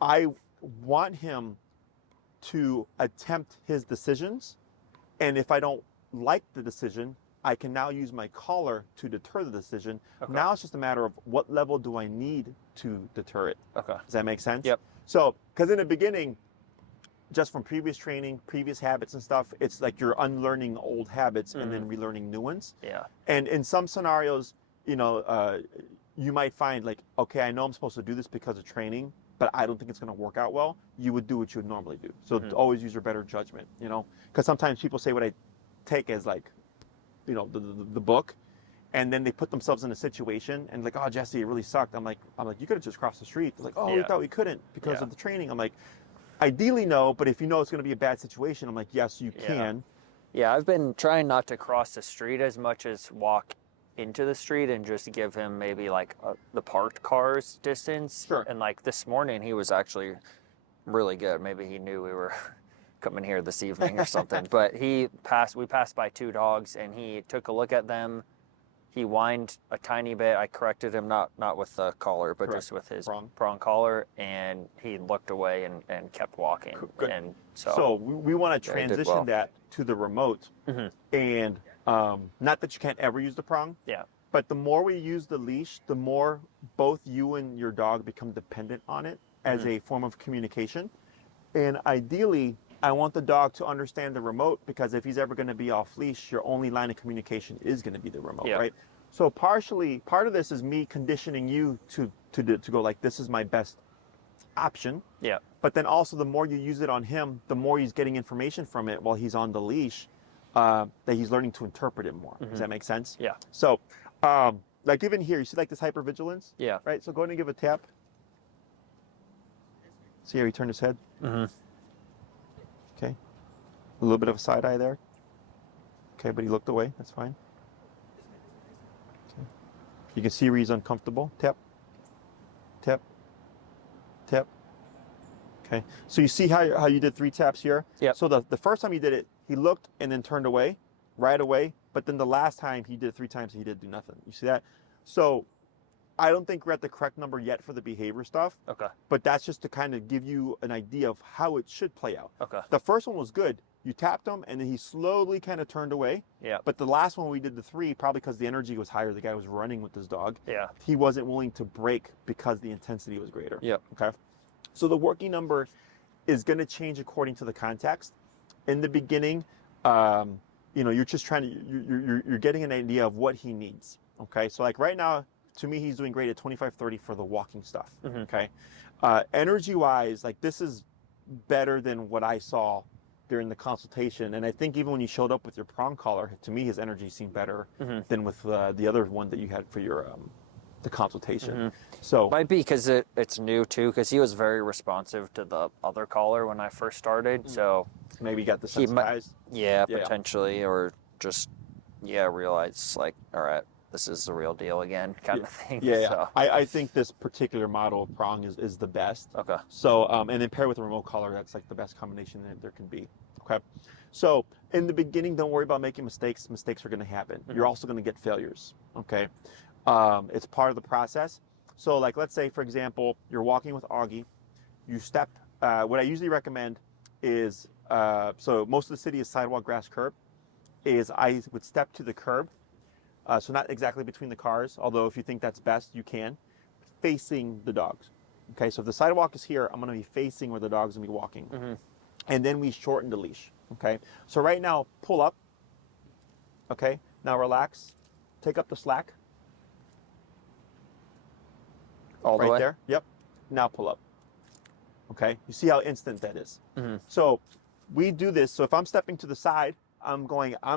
I want him to attempt his decisions. And if I don't like the decision, I can now use my collar to deter the decision. Okay. Now it's just a matter of what level do I need to deter it. Okay. Does that make sense? Yep. So, because in the beginning, just from previous training, previous habits and stuff, it's like you're unlearning old habits and then relearning new ones. Yeah. And in some scenarios, you might find like, okay, I know I'm supposed to do this because of training, but I don't think it's going to work out well. You would do what you would normally do. So always use your better judgment, you know, because sometimes people say what I take as like, you know, the book, and then they put themselves in a situation and like, oh, Jesse, it really sucked. I'm like, you could have just crossed the street. They're like, oh, we thought we couldn't because of the training. I'm like, ideally no, but if you know it's going to be a bad situation, I'm like, yes, you can. Yeah, I've been trying not to cross the street as much as walk into the street and just give him maybe like the parked cars distance. Sure. And like this morning, he was actually really good. Maybe he knew we were coming here this evening or something. But we passed by 2 dogs, and he took a look at them. He whined a tiny bit. I corrected him, not with the collar, but just with his prong collar, and he looked away and kept walking. Good. And so we want to transition that to the remote, and not that you can't ever use the prong. Yeah. But the more we use the leash, the more both you and your dog become dependent on it as a form of communication. And ideally, I want the dog to understand the remote, because if he's ever going to be off leash, your only line of communication is going to be the remote, right? So part of this is me conditioning you to go like, this is my best option. Yeah. But then also the more you use it on him, the more he's getting information from it while he's on the leash, that he's learning to interpret it more. Does that make sense? Yeah. So like even here, you see like this hypervigilance? Yeah. Right? So go ahead and give a tap. See how he turned his head? Okay. A little bit of a side eye there. Okay, but he looked away. That's fine. Okay. You can see where he's uncomfortable. Tap. Tap. Tap. Okay. So you see how you did 3 taps here? Yeah. So the first time he did it, he looked and then turned away right away. But then the last time he did it 3 times, he did do nothing. You see that? So I don't think we're at the correct number yet for the behavior stuff. Okay. But that's just to kind of give you an idea of how it should play out. Okay. The first one was good. You tapped him, and then he slowly kind of turned away. Yeah. But the last one we did the 3, probably because the energy was higher. The guy was running with his dog. Yeah. He wasn't willing to break because the intensity was greater. Yep. Okay. So the working number is going to change according to the context. In the beginning, you know, you're just trying to, you're getting an idea of what he needs. Okay. So like right now, to me, he's doing great at 25-30 for the walking stuff. Okay. Energy wise, like this is better than what I saw during the consultation. And I think even when you showed up with your prong collar, to me, his energy seemed better than with the other one that you had for your, the consultation. So might be because it's new too, because he was very responsive to the other collar when I first started. So maybe he got desensitized. Yeah, potentially, or just realize like, all right, this is the real deal again, kind of thing. Yeah, so. I think this particular model of prong is the best. Okay. So, and then paired with a remote collar, that's like the best combination that there can be. Okay. So in the beginning, don't worry about making mistakes. Mistakes are going to happen. You're also going to get failures. Okay. It's part of the process. So like, let's say, for example, you're walking with Augie, you step, what I usually recommend is, so most of the city is sidewalk, grass, curb, is I would step to the curb. So not exactly between the cars, although if you think that's best, you can, facing the dogs. Okay, so if the sidewalk is here, I'm gonna be facing where the dog's gonna be walking. And then we shorten the leash, okay? So right now, pull up, okay? Now relax, take up the slack. All the way? Right there, yep. Now pull up, okay? You see how instant that is. So we do this, so if I'm stepping to the side, I'm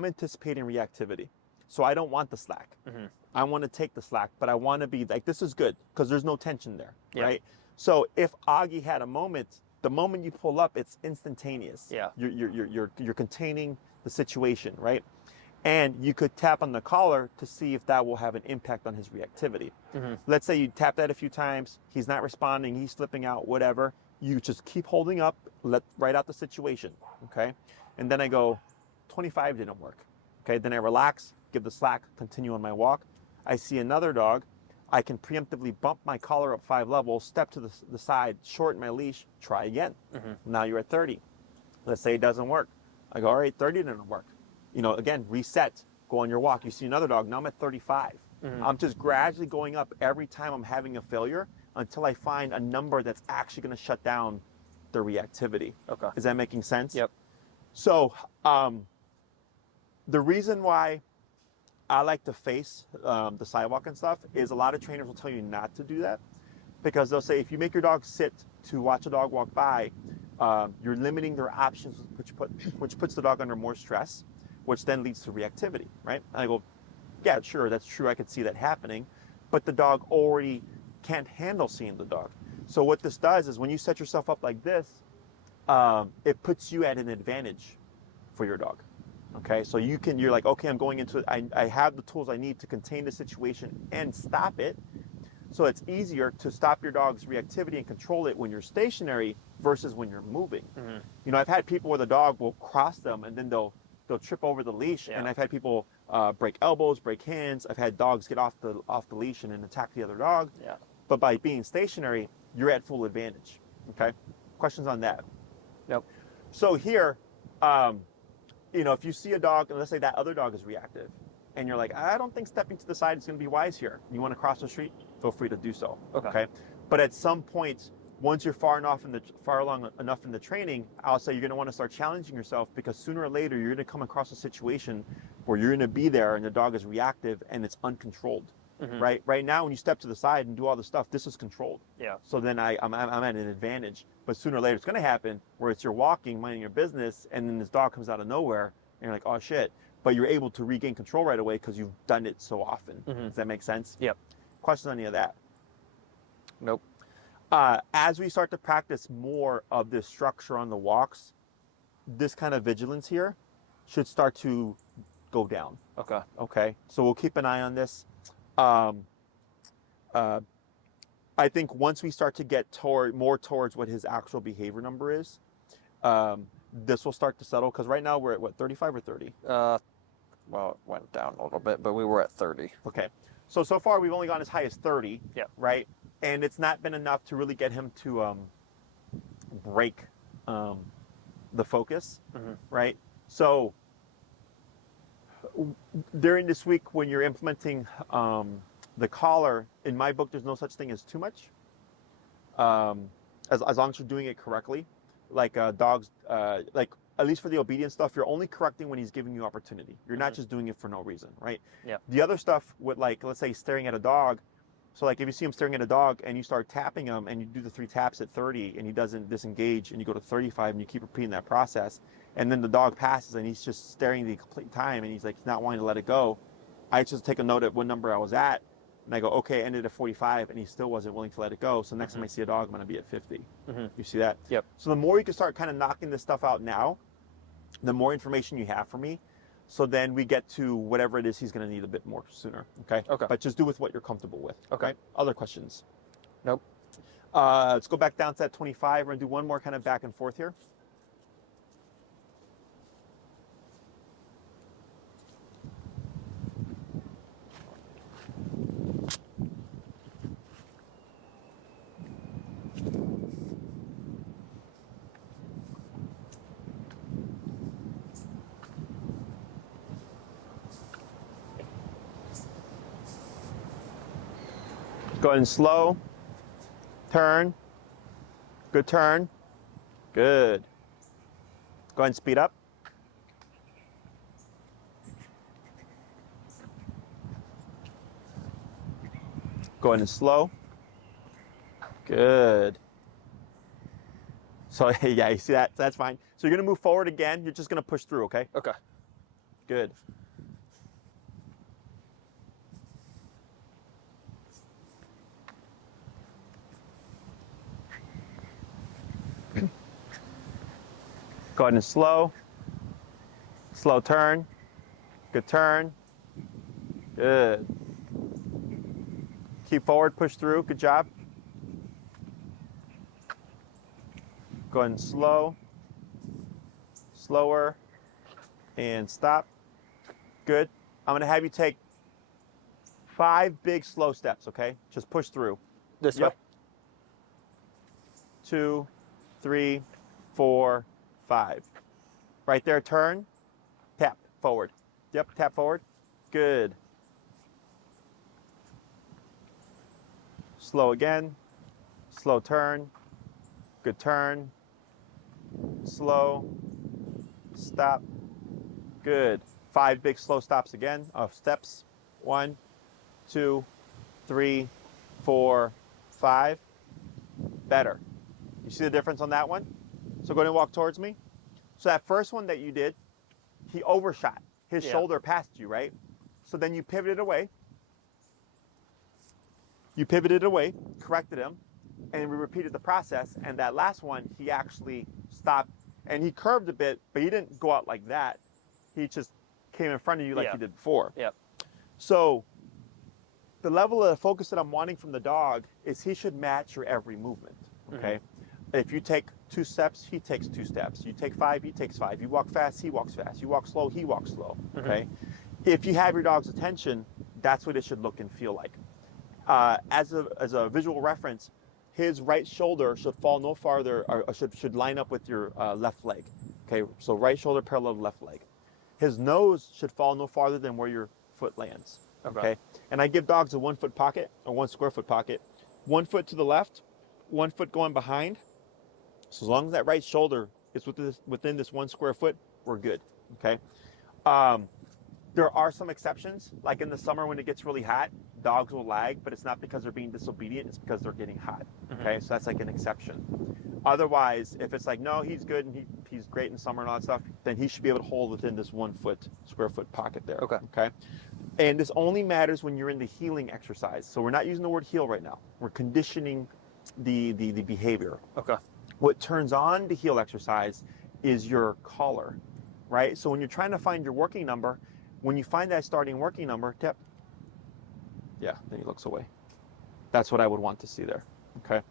anticipating reactivity. So I don't want the slack. I want to take the slack, but I want to be like, this is good because there's no tension there, right? So if Augie had a moment, the moment you pull up, it's instantaneous. Yeah. You're containing the situation, right? And you could tap on the collar to see if that will have an impact on his reactivity. Let's say you tap that a few times, he's not responding, he's flipping out, whatever. You just keep holding up, write out the situation, okay? And then I go, 25 didn't work. Okay, then I relax, give the slack, continue on my walk. I see another dog, I can preemptively bump my collar up 5 levels, step to the side, shorten my leash, try again. Now you're at 30. Let's say it doesn't work. I go, all right, 30 didn't work. You know, again, reset, go on your walk. You see another dog, now I'm at 35. I'm just gradually going up every time I'm having a failure until I find a number that's actually gonna shut down the reactivity. Okay. Is that making sense? Yep. So, the reason why I like to face the sidewalk and stuff, is a lot of trainers will tell you not to do that, because they'll say if you make your dog sit to watch a dog walk by, you're limiting their options, which puts the dog under more stress, which then leads to reactivity, right? And I go, yeah, sure, that's true. I could see that happening, but the dog already can't handle seeing the dog. So what this does is when you set yourself up like this, it puts you at an advantage for your dog. Okay, so you're like, okay, I'm going into it. I have the tools I need to contain the situation and stop it. So it's easier to stop your dog's reactivity and control it when you're stationary versus when you're moving. Mm-hmm. You know, I've had people where the dog will cross them and then they'll trip over the leash, Yeah. and I've had people break elbows, break hands. I've had dogs get off the leash and then attack the other dog. Yeah. But by being stationary, you're at full advantage. Okay, questions on that? Nope. So here, you know, if you see a dog, and let's say that other dog is reactive, and you're like, I don't think stepping to the side is going to be wise here. You want to cross the street, feel free to do so. Okay. But at some point, once you're far along enough in the training, I'll say you're going to want to start challenging yourself, because sooner or later you're going to come across a situation where you're going to be there and the dog is reactive and it's uncontrolled. Mm-hmm. Right? Right now, when you step to the side and do all the stuff, this is controlled. Yeah. So then I'm at an advantage. But sooner or later, it's going to happen where it's you're walking, minding your business, and then this dog comes out of nowhere, and you're like, oh shit. But you're able to regain control right away because you've done it so often. Mm-hmm. Does that make sense? Yep. Questions on any of that? Nope. As we start to practice more of this structure on the walks, this kind of vigilance here should start to go down. Okay. Okay. So we'll keep an eye on this. I think once we start to get more towards what his actual behavior number is, this will start to settle, because right now we're at what, 35 or 30? Well, it went down a little bit, but we were at 30. Okay. So far we've only gone as high as 30. Yeah. Right? And it's not been enough to really get him to break the focus. Mm-hmm. Right? So during this week, when you're implementing the collar, in my book, there's no such thing as too much. As long as you're doing it correctly, like dogs, like at least for the obedience stuff, you're only correcting when he's giving you opportunity. You're not just doing it for no reason, right? Yeah. The other stuff with, like, let's say staring at a dog. So like if you see him staring at a dog and you start tapping him and you do the 3 taps at 30 and he doesn't disengage and you go to 35 and you keep repeating that process, and then the dog passes and he's just staring the complete time and he's like not wanting to let it go, I just take a note of what number I was at and I go, okay, I ended at 45 and he still wasn't willing to let it go. So next time I see a dog, I'm going to be at 50. Mm-hmm. You see that? Yep. So the more you can start kind of knocking this stuff out now, the more information you have for me. So then we get to whatever it is he's going to need a bit more sooner. Okay. Okay. But just do with what you're comfortable with. Okay. Right? Other questions? Nope. Let's go back down to that 25. We're going to do one more kind of back and forth here. Go ahead and slow. Turn. Good turn. Good. Go ahead and speed up. Go ahead and slow. Good. So yeah, you see that? That's fine. So you're gonna move forward again. You're just gonna push through, okay? Okay. Good. Go ahead and slow. Slow turn. Good turn. Good. Keep forward, push through. Good job. Go ahead and slow. Slower. And stop. Good. I'm going to have you take 5 big slow steps, okay? Just push through. This way. 2, 3, 4, 5. Right there, turn, tap forward. Yep, tap forward. Good. Slow again. Slow turn. Good turn. Slow. Stop. Good. 5 big slow stops again of steps. 1, 2, 3, 4, 5. Better. You see the difference on that one? So go ahead and walk towards me. So that first one that you did, he overshot. His shoulder passed you, right? So then you pivoted away. You pivoted away, corrected him, and we repeated the process. And that last one, he actually stopped, and he curved a bit, but he didn't go out like that. He just came in front of you like he did before. Yep. So the level of focus that I'm wanting from the dog is he should match your every movement, okay? If you take 2 steps, he takes 2 steps. You take 5, he takes 5. You walk fast, he walks fast. You walk slow, he walks slow, okay? If you have your dog's attention, that's what it should look and feel like. As a visual reference, his right shoulder should fall no farther, or should line up with your left leg, okay? So right shoulder parallel to left leg. His nose should fall no farther than where your foot lands, okay? And I give dogs a 1 foot pocket, or 1 square foot pocket. 1 foot to the left, 1 foot going behind. So as long as that right shoulder is within this 1 square foot, we're good, okay? There are some exceptions, like in the summer when it gets really hot, dogs will lag, but it's not because they're being disobedient, it's because they're getting hot, okay? So that's like an exception. Otherwise, if it's like, no, he's good and he's great in summer and all that stuff, then he should be able to hold within this 1 square foot pocket there, okay? And this only matters when you're in the healing exercise. So we're not using the word heal right now. We're conditioning the behavior. What turns on the heel exercise is your collar, right? So when you're trying to find your working number, when you find that starting working number, tap. Yeah, then he looks away. That's what I would want to see there, okay?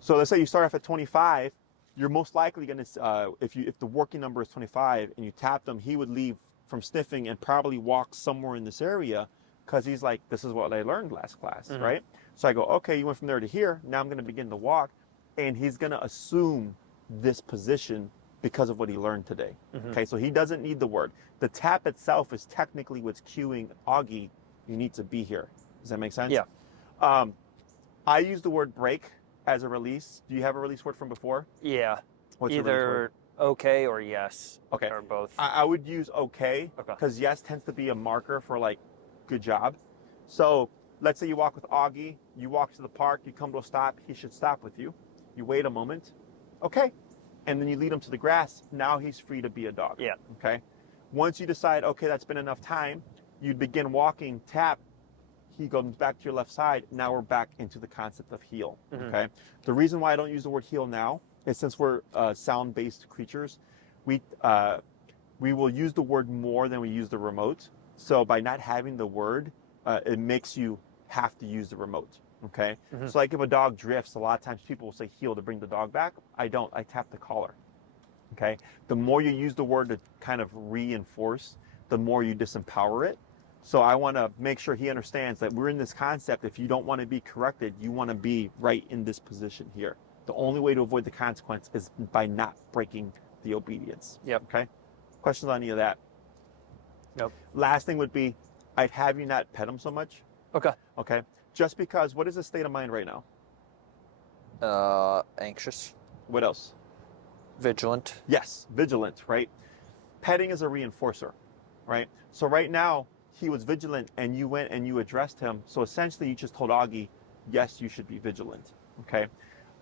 So let's say you start off at 25, you're most likely going to, if the working number is 25 and you tapped him, he would leave from sniffing and probably walk somewhere in this area because he's like, this is what I learned last class, right? So I go, okay, you went from there to here. Now I'm going to begin to walk, and he's going to assume this position because of what he learned today. Okay, so he doesn't need the word. The tap itself is technically what's cueing Augie, you need to be here. Does that make sense? Yeah. I use the word break as a release. Do you have a release word from before? Yeah. What's your release word? Either okay or yes. Okay. Or both. I would use okay, because yes tends to be a marker for like, good job. So let's say you walk with Augie, you walk to the park, you come to a stop, he should stop with you. You wait a moment, okay. And then you lead him to the grass. Now he's free to be a dog. Yeah. Okay. Once you decide, okay, that's been enough time, you begin walking, tap, he goes back to your left side. Now we're back into the concept of heel. Okay. The reason why I don't use the word heel now is since we're sound-based creatures, we will use the word more than we use the remote. So by not having the word, it makes you have to use the remote. Okay. So like if a dog drifts, a lot of times people will say heel to bring the dog back. I don't. I tap the collar. Okay. The more you use the word to kind of reinforce, the more you disempower it. So I want to make sure he understands that we're in this concept. If you don't want to be corrected, you want to be right in this position here. The only way to avoid the consequence is by not breaking the obedience. Yep. Okay. Questions on any of that? Nope. Last thing would be, I'd have you not pet him so much. Okay. Okay. Just because, what is his state of mind right now? Anxious. What else? Vigilant. Yes, vigilant, right? Petting is a reinforcer, right? So right now, he was vigilant and you went and you addressed him. So essentially you just told Augie, yes, you should be vigilant, okay?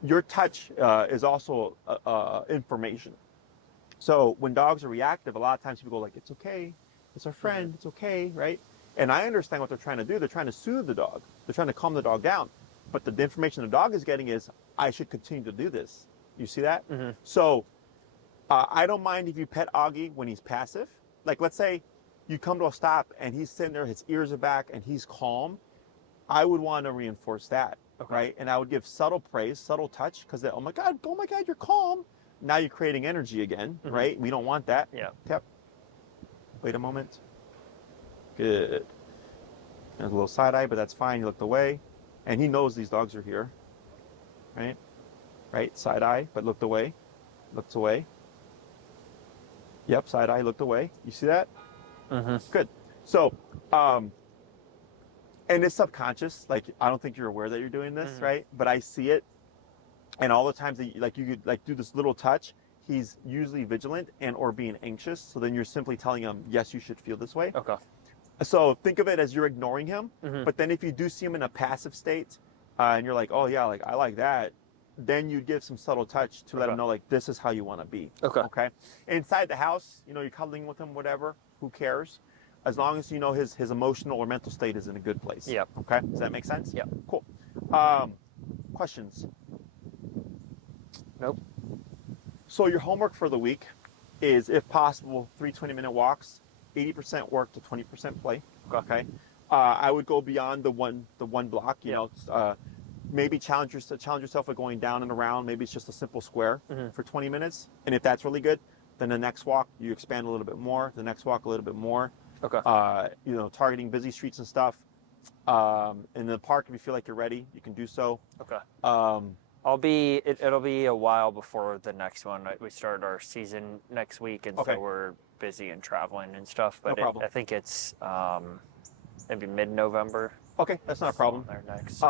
Your touch is also information. So when dogs are reactive, a lot of times people go like, it's okay, it's our friend, it's okay, right? And I understand what they're trying to do. They're trying to soothe the dog. They're trying to calm the dog down. But the information the dog is getting is, I should continue to do this. You see that? So I don't mind if you pet Augie when he's passive. Like let's say you come to a stop and he's sitting there, his ears are back and he's calm. I would want to reinforce that, right? And I would give subtle praise, subtle touch, because oh my God, you're calm. Now you're creating energy again, right? We don't want that. Yeah. Tap. Wait a moment. Good. There's a little side eye, but that's fine. You looked away. And he knows these dogs are here. Right? Right? Side eye, but looked away. Looked away. Yep, side eye, looked away. You see that? Good. So, and it's subconscious. Like, I don't think you're aware that you're doing this, right? But I see it. And all the times that you could do this little touch, he's usually vigilant and or being anxious. So then you're simply telling him, yes, you should feel this way. Okay. So think of it as you're ignoring him. Mhm. But then if you do see him in a passive state, and you're like, oh yeah, like I like that, then you give some subtle touch to let him know, like, this is how you want to be. Okay. Okay. Inside the house, you know, you're cuddling with him, whatever. Who cares? As long as you know his emotional or mental state is in a good place. Yep. Okay. Does that make sense? Yep. Cool. Questions? Nope. So your homework for the week is, if possible, 3 20-minute walks, 80% work to 20% play. Okay. I would go beyond the one block. You know, maybe challenge yourself with going down and around. Maybe it's just a simple square for 20 minutes. And if that's really good, then the next walk you expand a little bit more. The next walk a little bit more. Okay. You know, targeting busy streets and stuff. In the park, if you feel like you're ready, you can do so. Okay. Um, It'll be a while before the next one. We start our season next week, and Okay. so we're busy and traveling and stuff. No But problem. I think it's maybe mid-November. Okay, that's not a problem. Our next.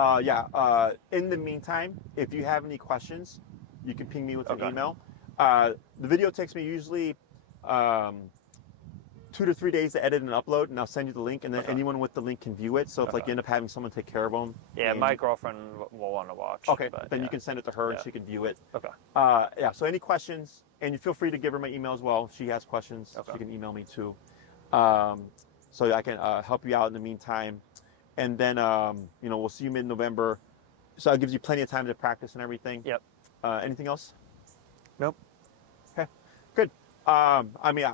In the meantime, if you have any questions, you can ping me with an Okay. email. The video takes me usually 2 to 3 days to edit and upload, and I'll send you the link, and then Okay. anyone with the link can view it. So if like Okay. you end up having someone take care of them, Yeah, and- my girlfriend will want to watch. Okay, but then yeah. you can send it to her and Yeah. she can view it. Okay. So any questions, and you feel free to give her my email as well. If she has questions, Okay. she can email me too. So I can help you out in the meantime. And then, you know, we'll see you mid-November. So that gives you plenty of time to practice and everything. Yep. Anything else? Nope. Okay, good. I mean,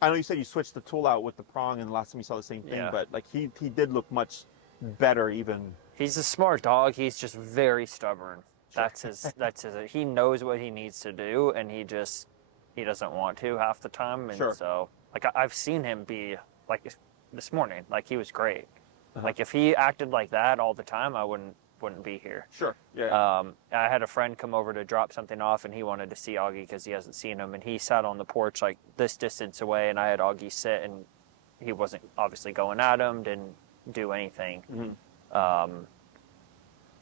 I know you said you switched the tool out with the prong, and the last time you saw the same thing, Yeah. but like he did look much better even. He's a smart dog. He's just very stubborn. Sure. That's his. He knows what he needs to do, and he doesn't want to half the time. And Sure. so, like, I've seen him be like this morning. Like, he was great. Uh-huh. Like, if he acted like that all the time, I wouldn't be here. Sure. Yeah. I had a friend come over to drop something off, and he wanted to see Augie because he hasn't seen him, and he sat on the porch like this distance away, and I had Augie sit, and he wasn't obviously going at him, didn't do anything. Mhm.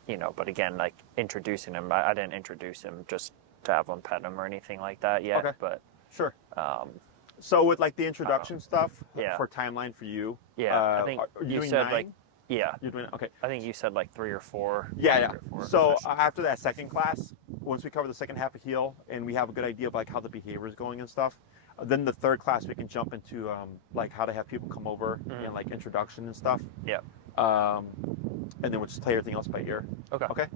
You know, but again, like introducing him, I didn't introduce him just to have him pet him or anything like that yet. Okay. But Sure. So with like the introduction stuff Yeah. for timeline for you, yeah, I think are you you doing said 9? like, yeah, You're doing okay. I think you said like 3 or 4. Yeah. 3 or 4 So sessions. after that second class, once we cover the second half of heal and we have a good idea of like how the behavior is going and stuff, then the third class we can jump into like how to have people come over and like introduction and stuff. Yeah. And then we'll just play everything else by ear. Okay. Okay.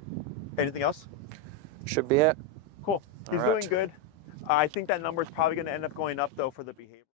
Anything else? Should be it. Cool. He's All right. doing good. I think that number is probably going to end up going up though for the behavior.